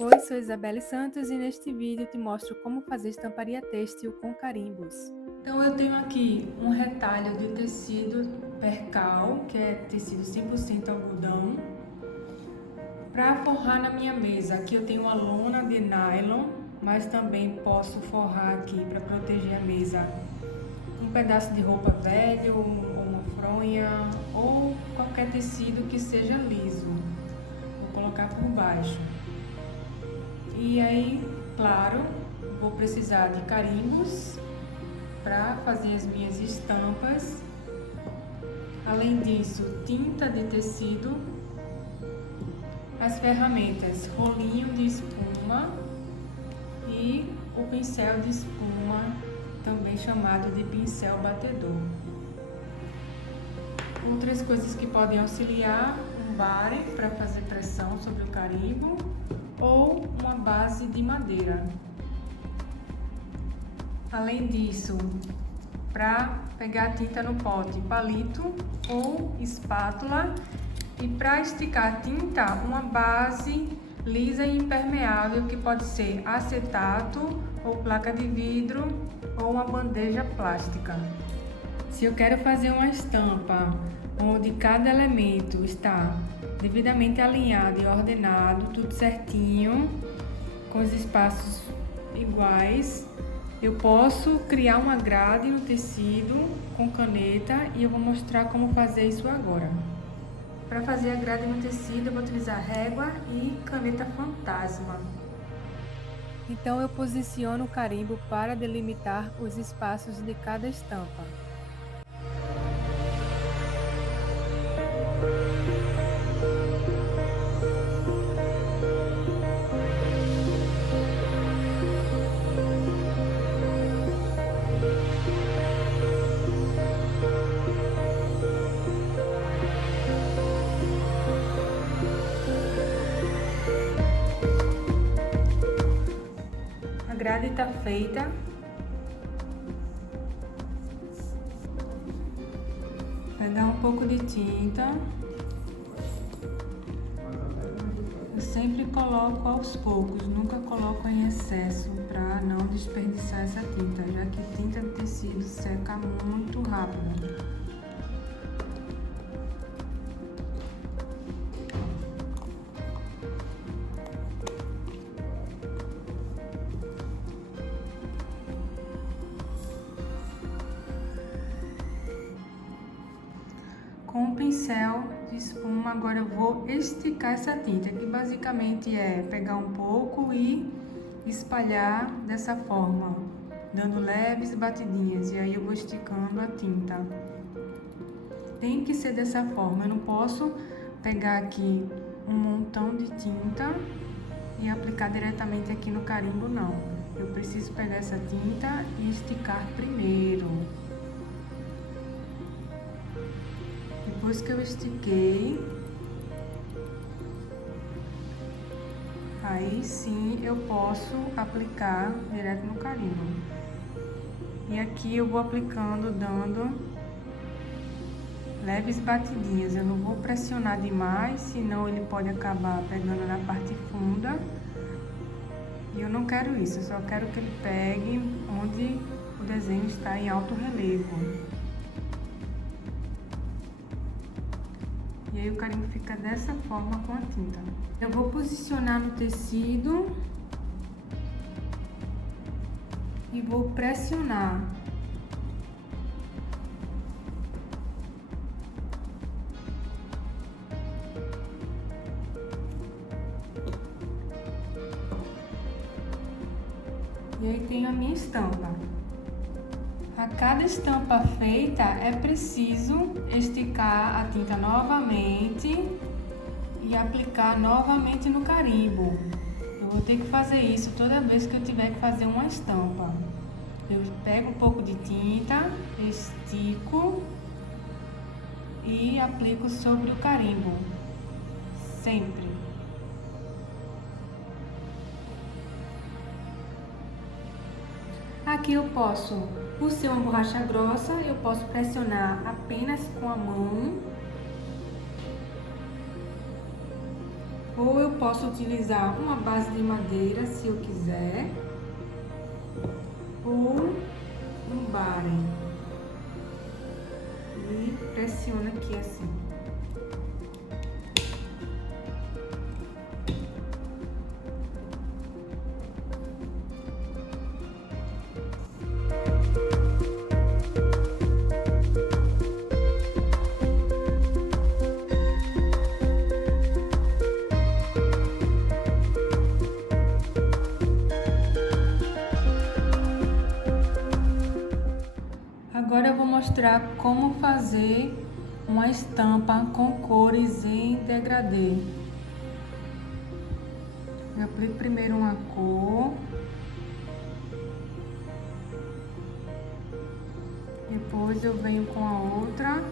Oi, sou Isabelle Santos e neste vídeo te mostro como fazer estamparia têxtil com carimbos. Então eu tenho aqui um retalho de tecido percal, que é tecido 100% algodão, para forrar na minha mesa. Aqui eu tenho uma lona de nylon, mas também posso forrar aqui para proteger a mesa um pedaço de roupa velho, ou uma fronha, ou qualquer tecido que seja liso. Vou colocar por baixo. E aí, claro, vou precisar de carimbos para fazer as minhas estampas. Além disso, tinta de tecido, as ferramentas, rolinho de espuma e o pincel de espuma, também chamado de pincel batedor. Outras coisas que podem auxiliar: um bare para fazer pressão sobre o carimbo ou uma base de madeira. Além disso, para pegar a tinta no pote, palito ou espátula, e para esticar a tinta, uma base lisa e impermeável, que pode ser acetato ou placa de vidro ou uma bandeja plástica. Se eu quero fazer uma estampa onde cada elemento está devidamente alinhado e ordenado, tudo certinho, com os espaços iguais, eu posso criar uma grade no tecido com caneta e eu vou mostrar como fazer isso agora. Para fazer a grade no tecido, eu vou utilizar régua e caneta fantasma. Então eu posiciono o carimbo para delimitar os espaços de cada estampa. A grade está feita. Pegar um pouco de tinta. Eu sempre coloco aos poucos, nunca coloco em excesso para não desperdiçar essa tinta, já que tinta de tecido seca muito rápido. Com o pincel de espuma, agora eu vou esticar essa tinta, que basicamente é pegar um pouco e espalhar dessa forma, dando leves batidinhas, e aí eu vou esticando a tinta. Tem que ser dessa forma, eu não posso pegar aqui um montão de tinta e aplicar diretamente aqui no carimbo, não. Eu preciso pegar essa tinta e esticar primeiro. Depois que eu estiquei, aí sim eu posso aplicar direto no carimbo. E aqui eu vou aplicando, dando leves batidinhas. Eu não vou pressionar demais, senão ele pode acabar pegando na parte funda. E eu não quero isso, eu só quero que ele pegue onde o desenho está em alto relevo. E aí o carimbo fica dessa forma com a tinta. Eu vou posicionar no tecido e vou pressionar. E aí tenho a minha estampa. A cada estampa feita é preciso esticar a tinta novamente e aplicar novamente no carimbo. Eu vou ter que fazer isso toda vez que eu tiver que fazer uma estampa. Eu pego um pouco de tinta, estico e aplico sobre o carimbo, sempre. Aqui eu posso, por ser uma borracha grossa, eu posso pressionar apenas com a mão Ou eu posso utilizar uma base de madeira, se eu quiser, ou um barem. E pressiona aqui assim. Agora eu vou mostrar como fazer uma estampa com cores em degradê. Eu aplico primeiro uma cor, depois eu venho com a outra.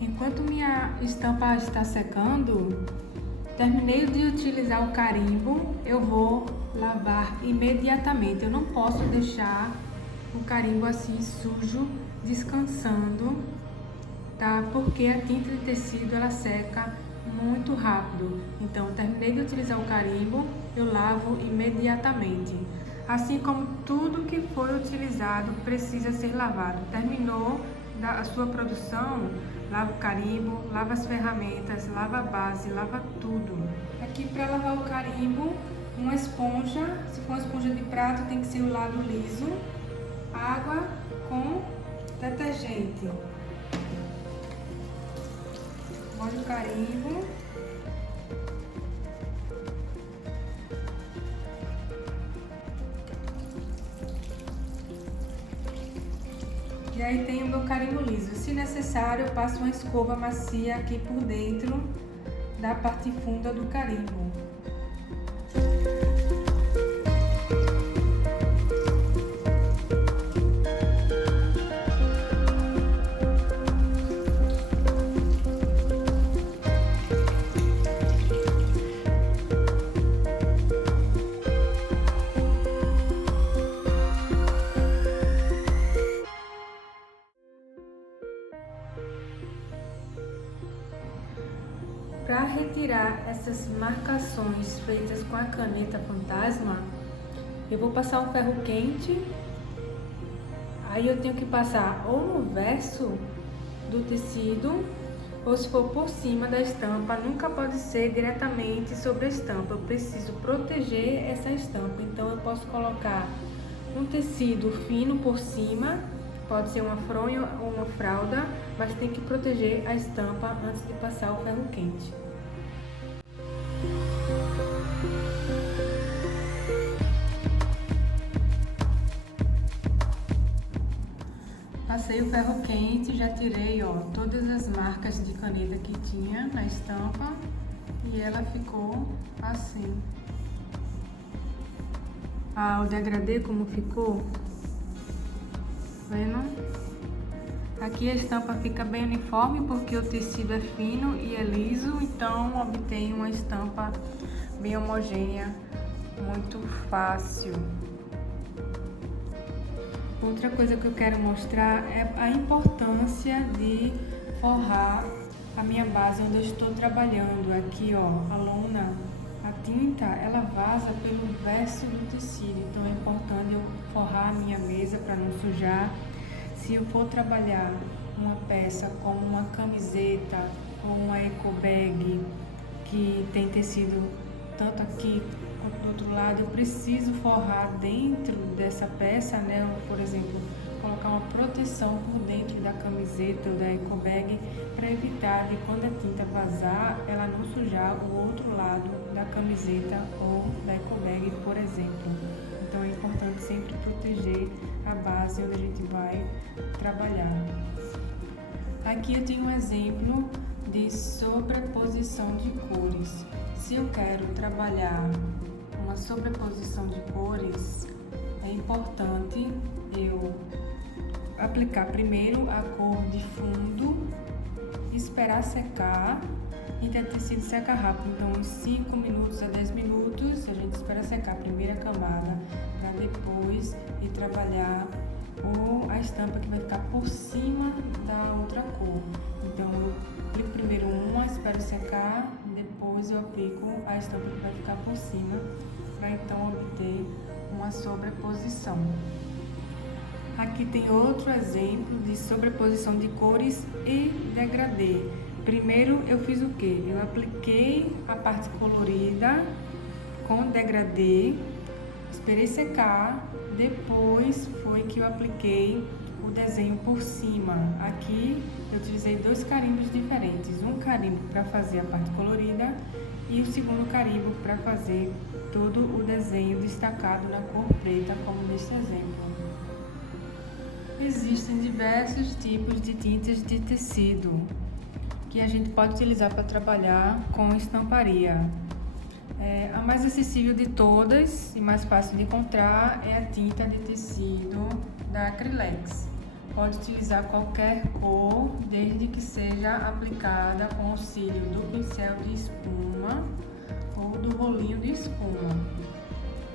Enquanto minha estampa está secando, terminei de utilizar o carimbo, eu vou lavar imediatamente. Eu não posso deixar o carimbo assim sujo, descansando, tá? Porque a tinta de tecido ela seca muito rápido. Então, terminei de utilizar o carimbo, eu lavo imediatamente. Assim como tudo que foi utilizado precisa ser lavado. Terminou a sua produção, lava o carimbo, lava as ferramentas, lava a base, lava tudo. Aqui para lavar o carimbo, uma esponja, se for uma esponja de prato tem que ser o lado liso, água com detergente. Molho o carimbo. E aí tem o meu carimbo liso. Se necessário, eu passo uma escova macia aqui por dentro da parte funda do carimbo. Para retirar essas marcações feitas com a caneta fantasma, eu vou passar um ferro quente. Aí eu tenho que passar ou no verso do tecido, ou se for por cima da estampa, nunca pode ser diretamente sobre a estampa. Eu preciso proteger essa estampa, então eu posso colocar um tecido fino por cima, pode ser uma fronha ou uma fralda, mas tem que proteger a estampa antes de passar o ferro quente. Passei o ferro quente, já tirei, ó, todas as marcas de caneta que tinha na estampa e ela ficou assim. O degradê como ficou, vendo? Aqui a estampa fica bem uniforme porque o tecido é fino e é liso, então obtém uma estampa bem homogênea, muito fácil. Outra coisa que eu quero mostrar é a importância de forrar a minha base onde eu estou trabalhando. Aqui, ó, a lona, a tinta, ela vaza pelo verso do tecido, então é importante eu forrar a minha mesa para não sujar. Se eu for trabalhar uma peça como uma camiseta ou uma eco bag que tem tecido tanto aqui quanto do outro lado, eu preciso forrar dentro dessa peça, né? Por exemplo, colocar uma proteção por dentro da camiseta ou da ecobag para evitar de quando a tinta vazar, ela não sujar o outro lado da camiseta ou da ecobag, por exemplo. Então é importante sempre proteger a base onde a gente vai trabalhar. Aqui eu tenho um exemplo de sobreposição de cores. Se eu quero trabalhar uma sobreposição de cores, é importante eu aplicar primeiro a cor de fundo, esperar secar e ter tecido secar rápido. Então, uns 5 minutos a 10 minutos, a gente espera secar a primeira camada para depois ir trabalhar a estampa que vai ficar por cima da outra cor. Então, eu aplico primeiro uma, espero secar, depois eu aplico a estampa que vai ficar por cima, para então obter uma sobreposição. Aqui tem outro exemplo de sobreposição de cores e degradê. Primeiro eu fiz o que? Eu apliquei a parte colorida com degradê, esperei secar, depois foi que eu apliquei o desenho por cima. Aqui eu utilizei 2 carimbos diferentes, um carimbo para fazer a parte colorida e o segundo carimbo para fazer todo o desenho destacado na cor preta, como neste exemplo. Existem diversos tipos de tintas de tecido que a gente pode utilizar para trabalhar com estamparia. A mais acessível de todas e mais fácil de encontrar é a tinta de tecido da Acrylex. Pode utilizar qualquer cor, desde que seja aplicada com auxílio do pincel de espuma ou do rolinho de espuma.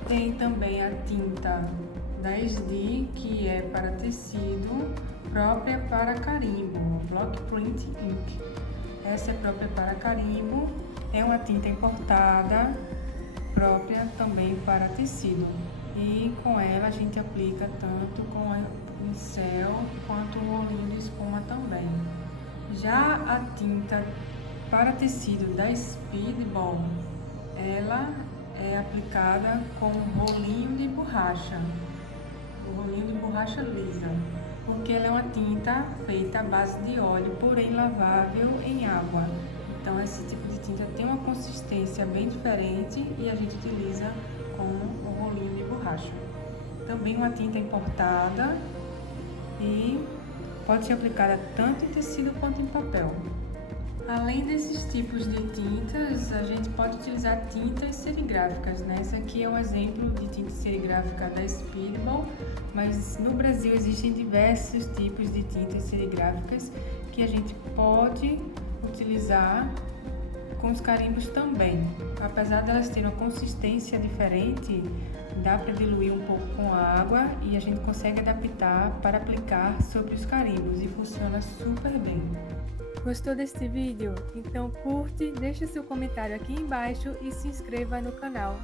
Tem também a tinta da SD, que é para tecido, própria para carimbo, Block Print Ink. Essa é própria para carimbo, é uma tinta importada, própria também para tecido. E com ela a gente aplica tanto com o pincel quanto o rolinho de espuma também. Já a tinta para tecido da Speedball, ela é aplicada com rolinho de borracha, o rolinho de borracha lisa, porque ela é uma tinta feita à base de óleo, porém lavável em água. Então esse tipo de tinta tem uma consistência bem diferente e a gente utiliza com o rolinho de borracha. Também uma tinta importada e pode ser aplicada tanto em tecido quanto em papel. Além desses tipos de tintas, a gente pode utilizar tintas serigráficas, né? Esse aqui é um exemplo de tinta serigráfica da Speedball, mas no Brasil existem diversos tipos de tintas serigráficas que a gente pode utilizar com os carimbos também. Apesar delas terem uma consistência diferente, dá para diluir um pouco com água e a gente consegue adaptar para aplicar sobre os carimbos e funciona super bem. Gostou deste vídeo? Então curte, deixe seu comentário aqui embaixo e se inscreva no canal.